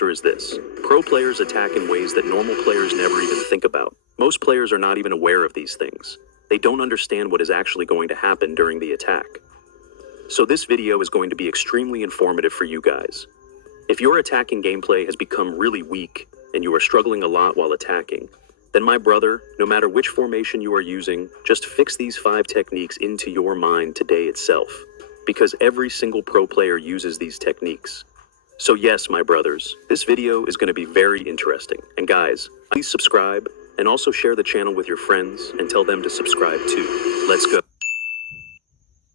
answer is this. Pro players attack in ways that normal players never even think about. Most players are not even aware of these things. They don't understand what is actually going to happen during the attack. So this video is going to be extremely informative for you guys. If your attacking gameplay has become really weak and you are struggling a lot while attacking, then my brother, no matter which formation you are using, just fix these 5 techniques into your mind today itself, because every single pro player uses these techniques. So yes, my brothers, this video is going to be very interesting. And guys, please subscribe and also share the channel with your friends and tell them to subscribe too. Let's go.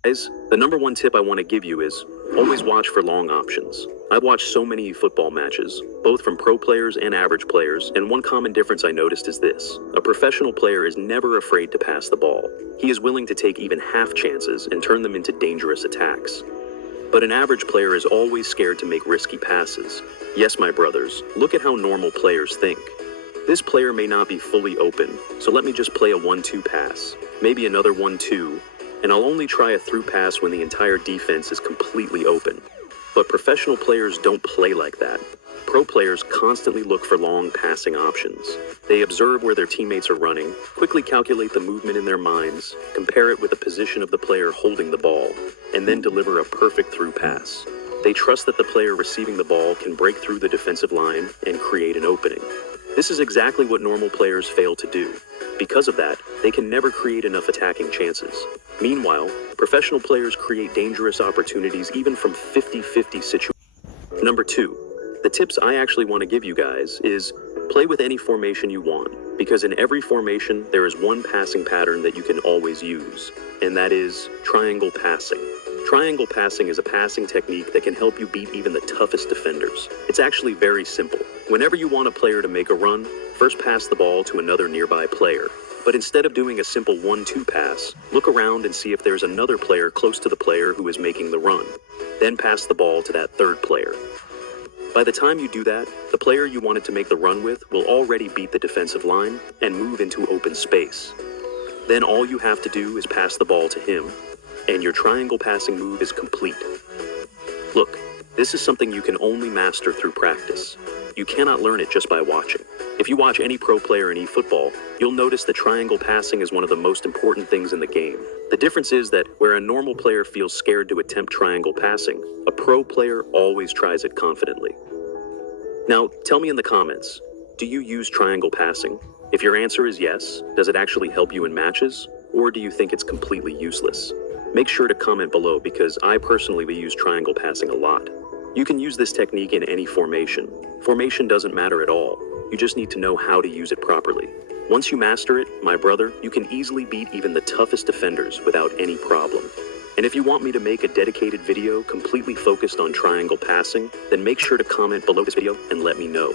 Guys, the number one tip I want to give you is always watch for long options. I've watched so many football matches, both from pro players and average players, and one common difference I noticed is this. A professional player is never afraid to pass the ball. He is willing to take even half chances and turn them into dangerous attacks. But an average player is always scared to make risky passes. Yes, my brothers, look at how normal players think. This player may not be fully open, so let me just play a 1-2 pass, maybe another 1-2, and I'll only try a through pass when the entire defense is completely open. But professional players don't play like that. Pro players constantly look for long passing options. They observe where their teammates are running, quickly calculate the movement in their minds, compare it with the position of the player holding the ball, and then deliver a perfect through pass. They trust that the player receiving the ball can break through the defensive line and create an opening. This is exactly what normal players fail to do. Because of that, they can never create enough attacking chances. Meanwhile, professional players create dangerous opportunities even from 50-50 situations. Number 2, the tips I actually want to give you guys is play with any formation you want, because in every formation there is one passing pattern that you can always use, and that is triangle passing. Triangle passing is a passing technique that can help you beat even the toughest defenders. It's actually very simple. Whenever you want a player to make a run, first pass the ball to another nearby player. But instead of doing a simple 1-2 pass, look around and see if there's another player close to the player who is making the run. Then pass the ball to that third player. By the time you do that, the player you wanted to make the run with will already beat the defensive line and move into open space. Then all you have to do is pass the ball to him, and your triangle passing move is complete. Look, this is something you can only master through practice. You cannot learn it just by watching. If you watch any pro player in eFootball, you'll notice that triangle passing is one of the most important things in the game. The difference is that where a normal player feels scared to attempt triangle passing, a pro player always tries it confidently. Now, tell me in the comments, do you use triangle passing? If your answer is yes, does it actually help you in matches? Or do you think it's completely useless? Make sure to comment below because I personally use triangle passing a lot. You can use this technique in any formation. Formation doesn't matter at all. You just need to know how to use it properly. Once you master it, my brother, you can easily beat even the toughest defenders without any problem. And if you want me to make a dedicated video completely focused on triangle passing, then make sure to comment below this video and let me know.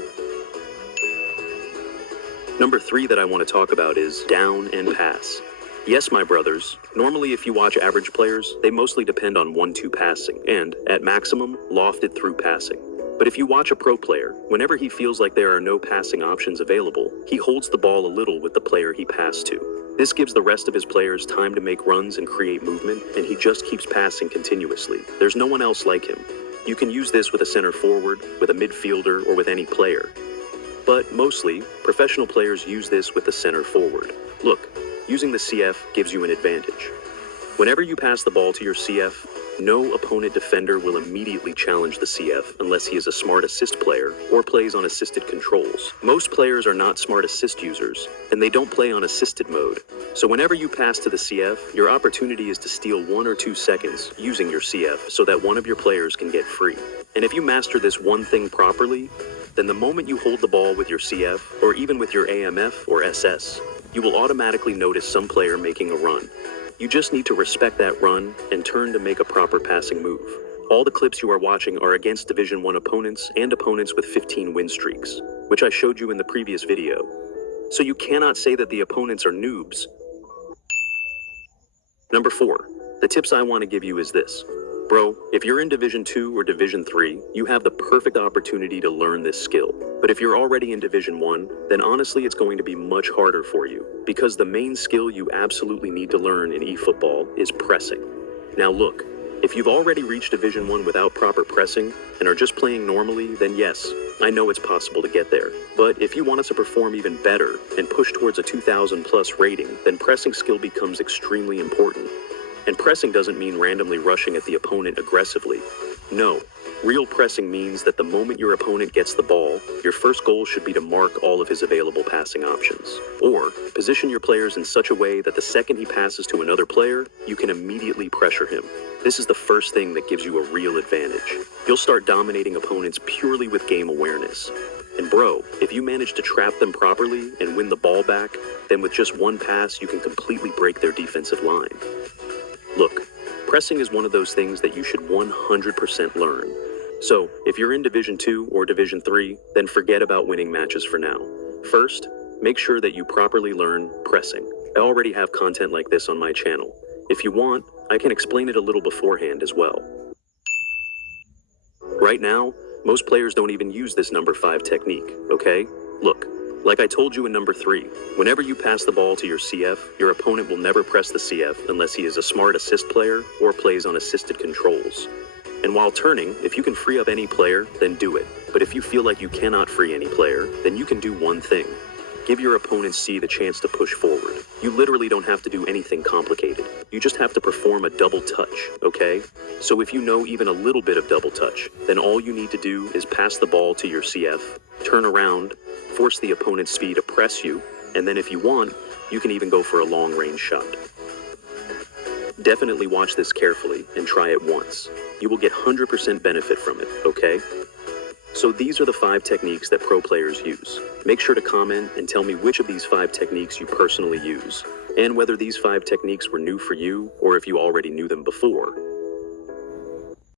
Number 3 that I want to talk about is down and pass. Yes, my brothers, normally if you watch average players, they mostly depend on 1-2 passing and, at maximum, lofted through passing. But if you watch a pro player, whenever he feels like there are no passing options available, he holds the ball a little with the player he passed to. This gives the rest of his players time to make runs and create movement, and he just keeps passing continuously. There's no one else like him. You can use this with a center forward, with a midfielder, or with any player. But mostly, professional players use this with the center forward. Look, using the CF gives you an advantage. Whenever you pass the ball to your CF, no opponent defender will immediately challenge the CF unless he is a smart assist player or plays on assisted controls. Most players are not smart assist users, and they don't play on assisted mode. So whenever you pass to the CF, your opportunity is to steal 1 or 2 seconds using your CF so that one of your players can get free. And if you master this one thing properly, then the moment you hold the ball with your CF, or even with your AMF or SS, you will automatically notice some player making a run. You just need to respect that run and turn to make a proper passing move. All the clips you are watching are against Division 1 opponents and opponents with 15 win streaks, which I showed you in the previous video. So you cannot say that the opponents are noobs. Number 4, the tips I want to give you is this. Bro, if you're in Division 2 or Division 3, you have the perfect opportunity to learn this skill. But if you're already in Division 1, then honestly it's going to be much harder for you, because the main skill you absolutely need to learn in eFootball is pressing. Now look, if you've already reached Division 1 without proper pressing and are just playing normally, then yes, I know it's possible to get there, but if you want us to perform even better and push towards a 2000 plus rating, then pressing skill becomes extremely important. And pressing doesn't mean randomly rushing at the opponent aggressively. No, real pressing means that the moment your opponent gets the ball, your first goal should be to mark all of his available passing options. Or position your players in such a way that the second he passes to another player, you can immediately pressure him. This is the first thing that gives you a real advantage. You'll start dominating opponents purely with game awareness. And bro, if you manage to trap them properly and win the ball back, then with just one pass, you can completely break their defensive line. Look, pressing is one of those things that you should 100% learn. So, if you're in Division 2 or Division 3, then forget about winning matches for now. First, make sure that you properly learn pressing. I already have content like this on my channel. If you want, I can explain it a little beforehand as well. Right now, most players don't even use this number 5 technique, okay? Look, like I told you in number 3, whenever you pass the ball to your CF, your opponent will never press the CF unless he is a smart assist player or plays on assisted controls. And while turning, if you can free up any player, then do it. But if you feel like you cannot free any player, then you can do one thing. Give your opponent C the chance to push forward. You literally don't have to do anything complicated. You just have to perform a double touch, okay? So if you know even a little bit of double touch, then all you need to do is pass the ball to your CF, turn around, force the opponent's speed to press you, and then if you want, you can even go for a long-range shot. Definitely watch this carefully and try it once. You will get 100% benefit from it, okay? So these are the 5 techniques that pro players use. Make sure to comment and tell me which of these 5 techniques you personally use, and whether these 5 techniques were new for you or if you already knew them before.